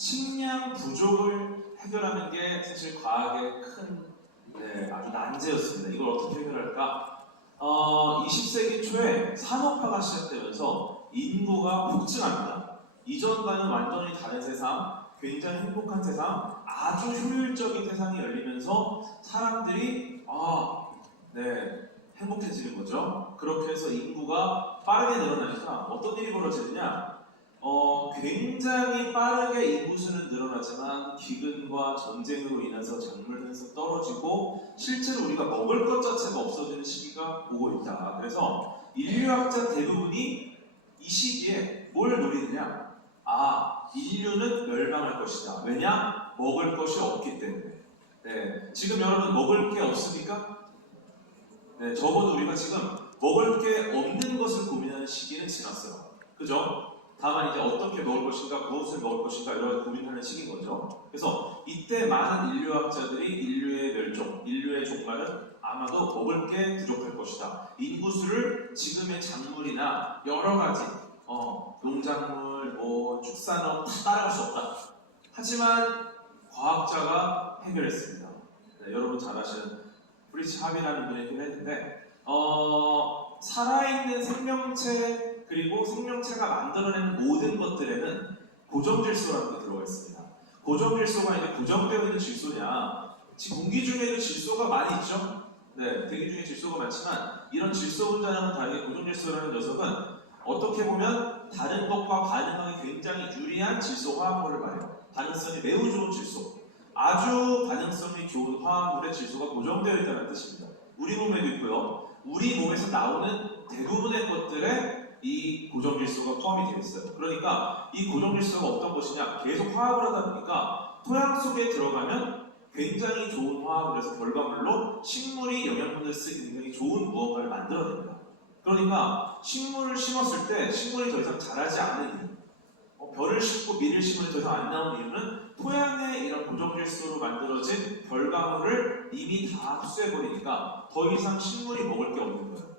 식량 부족을 해결하는 게 사실 과학의 큰 아주 난제였습니다. 이걸 어떻게 해결할까? 20세기 초에 산업화가 시작되면서 인구가 폭증합니다. 이전과는 완전히 다른 세상, 굉장히 행복한 세상, 아주 효율적인 세상이 열리면서 사람들이 행복해지는 거죠. 그렇게 해서 인구가 빠르게 늘어나니까 어떤 일이 벌어지느냐? 굉장히 빠르게 인구수는 늘어나지만 기근과 전쟁으로 인해서 작물 생산이 떨어지고 실제로 우리가 먹을 것 자체가 없어지는 시기가 오고 있다. 그래서 인류학자 대부분이 이 시기에 뭘 노리느냐? 인류는 멸망할 것이다. 왜냐? 먹을 것이 없기 때문에. 지금 여러분 먹을 게 없습니까? 적어도 우리가 지금 먹을 게 없는 것을 고민하는 시기는 지났어요. 그죠? 다만 이제 어떻게 먹을 것인가, 무엇을 먹을 것인가 이런 고민하는 시기인 거죠. 그래서 이때 많은 인류학자들이 인류의 멸종, 인류의 종말은 아마도 먹을 게 부족할 것이다. 인구수를 지금의 작물이나 여러 가지 농작물, 축산업 다 따라갈 수 없다. 하지만 과학자가 해결했습니다. 여러분 잘 아시는 프리츠 하비라는 분이 해결했는데 살아있는 생명체 그리고 생명체가 만들어내는 모든 것들에는 고정질소라는 게 들어가 있습니다. 고정질소가 이제 고정되어 있는 질소냐? 지금 공기 중에도 질소가 많이 있죠? 대기 중에 질소가 많지만 이런 질소 분자랑은 다르게 고정질소라는 녀석은 어떻게 보면 다른 것과 반응하기 굉장히 유리한 질소 화합물을 말해요. 반응성이 매우 좋은 질소. 아주 반응성이 좋은 화합물의 질소가 고정되어 있다는 뜻입니다. 우리 몸에도 있고요. 우리 몸에서 나오는 대부분의 것들에 이 고정질소가 포함이 되어 있어요. 그러니까 이 고정질소가 어떤 것이냐? 계속 화합을 하다 보니까 토양 속에 들어가면 굉장히 좋은 화합을 해서 결과물로 식물이 영양분을 쓰기 굉장히 좋은 무언가를 만들어냅니다. 그러니까 식물을 심었을 때 식물이 더 이상 자라지 않는 이유, 벼를 심고 밀을 심으면 더 이상 안 나오는 이유는 토양에 이런 고정질소로 만들어진 결과물을 이미 다 흡수해버리니까 더 이상 식물이 먹을 게 없는 거예요.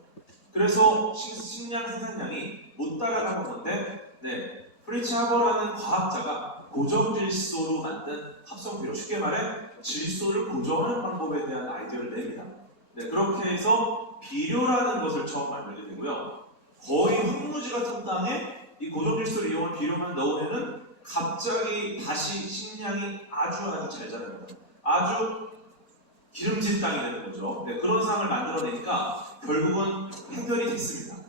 그래서 식량 생산량이 못 따라가는 건데 프리츠 하버라는 과학자가 고정질소로 만든 합성비료, 쉽게 말해 질소를 고정하는 방법에 대한 아이디어를 냅니다. 그렇게 해서 비료라는 것을 처음 만들게 되고요. 거의 흙무지 같은 땅에 이 고정질소를 이용한 비료만 넣으면은 갑자기 다시 식량이 아주 잘 자랍니다. 아주 기름진 땅이 되는 거죠. 그런 상을 만들어내니까 결국은 해결이 됐습니다.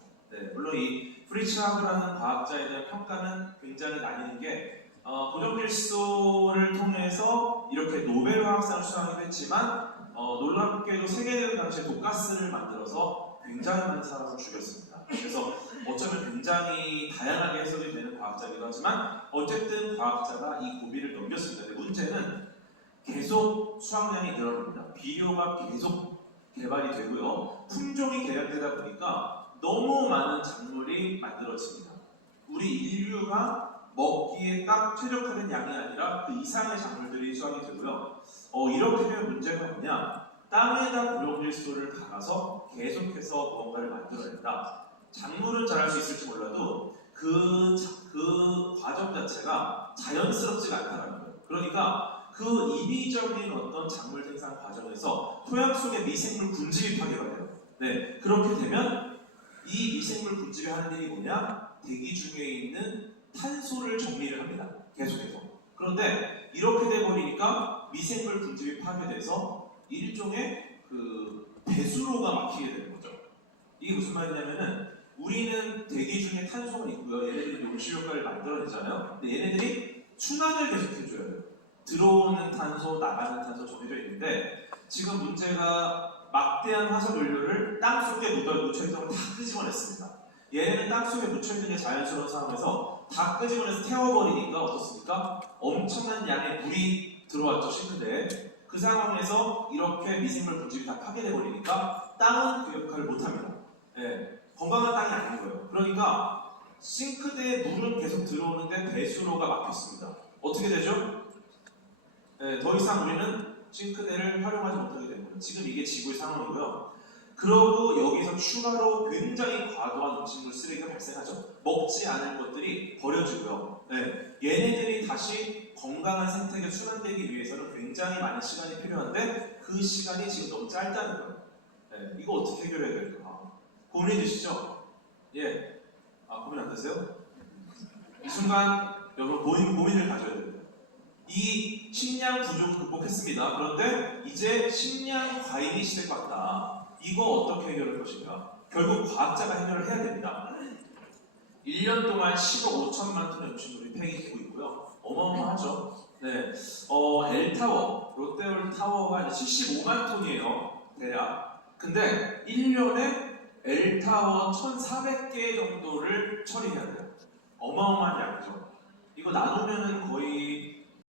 물론 이 프리츠 하버라는 과학자에 대한 평가는 굉장히 나뉘는 게 고정질소를 통해서 이렇게 노벨 화학상을 수상하기도 했지만 놀랍게도 세계대전 당시에 독가스를 만들어서 굉장히 많은 사람을 죽였습니다. 그래서 어쩌면 굉장히 다양하게 해석이 되는 과학자이기도 하지만 어쨌든 과학자가 이 고비를 넘겼습니다. 근데 문제는 계속 수확량이 늘어납니다. 비료가 계속 개발이 되고요. 품종이 개량되다 보니까 너무 많은 작물이 만들어집니다. 우리 인류가 먹기에 딱 최적화된 양이 아니라 그 이상의 작물들이 수확이 되고요. 이렇게 되면 문제가 뭐냐? 땅에다 고정질소를 갈아서 계속해서 무언가를 만들어낸다. 작물은 자랄 수 있을지 몰라도 그 과정 자체가 자연스럽지가 않다는 거예요. 그러니까 그 인위적인 어떤 작물 생산 과정에서 토양 속에 미생물 군집이 파괴가 돼요. 그렇게 되면 이 미생물 군집이 하는 일이 뭐냐? 대기 중에 있는 탄소를 정리를 합니다. 계속해서. 그런데 이렇게 돼버리니까 미생물 군집이 파괴돼서 일종의 그 배수로가 막히게 되는 거죠. 이게 무슨 말이냐면은 우리는 대기 중에 탄소가 있고요. 얘네들이 온실 효과를 만들어내잖아요. 근데 얘네들이 순환을 계속 해줘야 돼요. 들어오는 탄소, 나가는 탄소 정해져 있는데 지금 문제가 막대한 화석 연료를 땅속에 묻혀있던 걸 다 끄집어냈습니다. 얘네는 땅속에 묻혀있는 게 자연스러운 상황에서 다 끄집어내서 태워버리니까 어떻습니까? 엄청난 양의 물이 들어왔죠, 씻는데 그 상황에서 이렇게 미생물 분집이 다 파괴돼버리니까 땅은 그 역할을 못합니다. 건강한 땅이 아닌 거예요. 그러니까 싱크대에 물은 계속 들어오는데 배수로가 막혔습니다. 어떻게 되죠? 더 이상 우리는 싱크대를 활용하지 못하게 되는 거예요. 지금 이게 지구의 상황이고요. 그러고 여기서 추가로 굉장히 과도한 음식물 쓰레기가 발생하죠. 먹지 않은 것들이 버려지고요. 얘네들이 다시 건강한 생태계 순환되기 위해서는 굉장히 많은 시간이 필요한데 그 시간이 지금 너무 짧다는 거예요. 네, 이거 어떻게 해결해야 될까? 고민이 되시죠? 예. 고민 안 되세요? 이 순간 여러분 고민을 가져야 됩니다. 이 식량 부족을 극복했습니다. 그런데 이제 식량 과잉이 시될 것 같다. 이거 어떻게 해결할 것인가? 결국 과학자가 해결을 해야 됩니다. 1년 동안 10억 5천만 톤의 음식물이 폐기되고 있고요. 어마어마하죠. 네, L타워, 롯데월드타워가 이제 75만 톤이에요. 대략. 근데 1년에 L타워 1,400개 정도를 처리해야 돼요. 어마어마한 양이죠. 이거 나누면은 거의